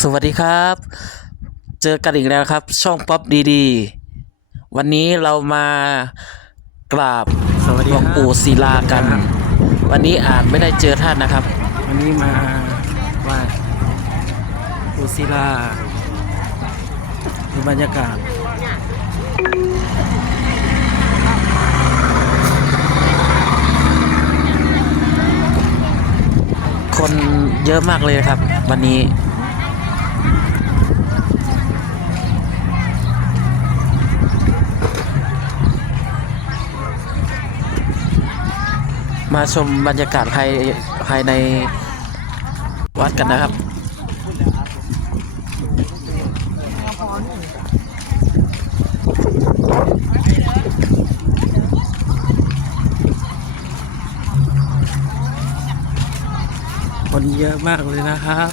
สวัสดีครับ เจอกันอีกแล้วนะครับ ช่องป๊อปดีๆ วันนี้เรามากราบสวัสดีหลวงครับปู่ศิลากันครับวันนี้อาจไม่ได้เจอท่านนะครับ วันนี้มาไหว่าปูศิลาดูบรรยากาศคนเยอะมากเลยนะครับ วันนี้ มาชมบรรยากาศภายภายในวัดกันนะครับ คนเยอะมากเลยนะครับ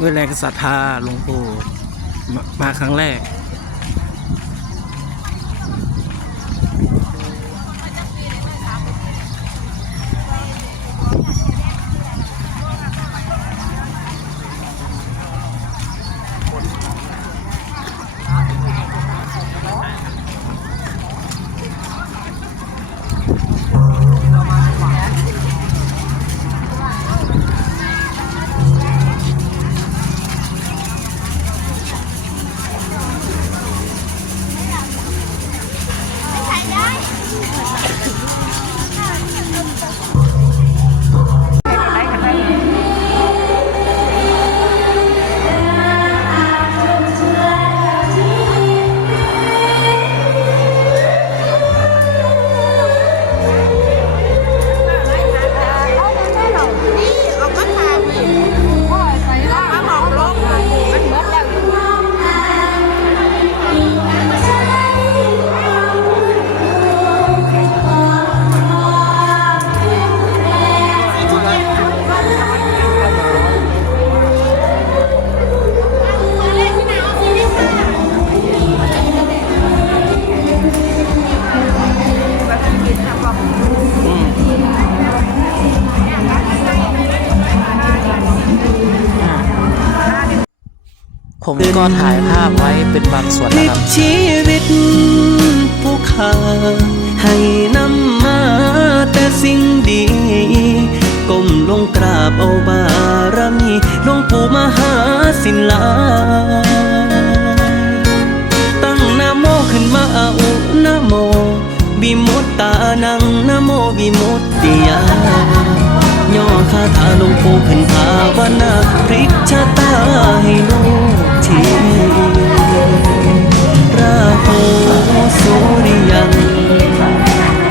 ด้วยแรงศรัทธาหลวงปู่มามาครั้งแรก ผมก็ถ่ายภาพไว้เป็นบางส่วนนะครับชีวิตผู้ขาให้นำมาแต่สิ่งดี ก้มลงกราบเอาบารมีหลวงปู่มหาศิลา ตั้งนะโมขึ้นมาเอานะโมวิมุตตานังนะโมวิมุตติยาย่อคาถาหลวงปู่ขึ้นภาวนาพลิกชะตาให้ลูก ทีราหูสุริยัง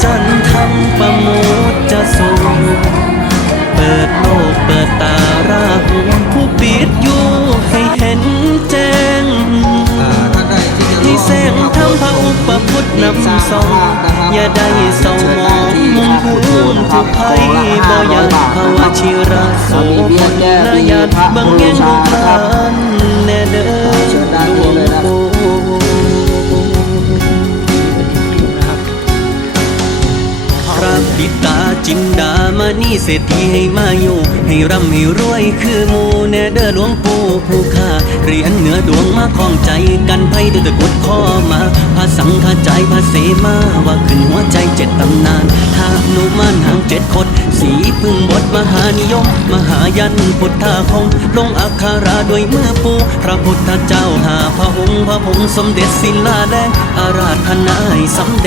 จันทำประโมทจะสูเปิดโลกเปิดตาราหูผู้ปิดอยู่ให้เห็นแจ้งให้แสงทำพระอุปพุทธนำส่องอย่าได้เศร้ามองมุมพื้นทุกภัยบ่ยากภาวะชิระโสพลนาญาติบังแง่งลูก พระบิดาจินดามานี่เศรษฐีให้มาอยู่ ให้ร่ำให้รวยคือหมูแน่เด้อหลวงปู่ผู้ข้าเหรียญเหนือดวงมาคล้องใจกันไพ่ด้วยตะกุดข้อมาพระสังฆจายพระเสมาว่าขึ้นหัวใจเจ็ดตำนานถ้านุมานหางเจ็ดคด สีพึ่งบทมหานิยม มหายันพุทธาคง ลงอักขราด้วยมือปูพระพุทธเจ้าหาพระองค์พระพงษ์สมเด็จศิลาแดงอาราธนาให้สำเร็จ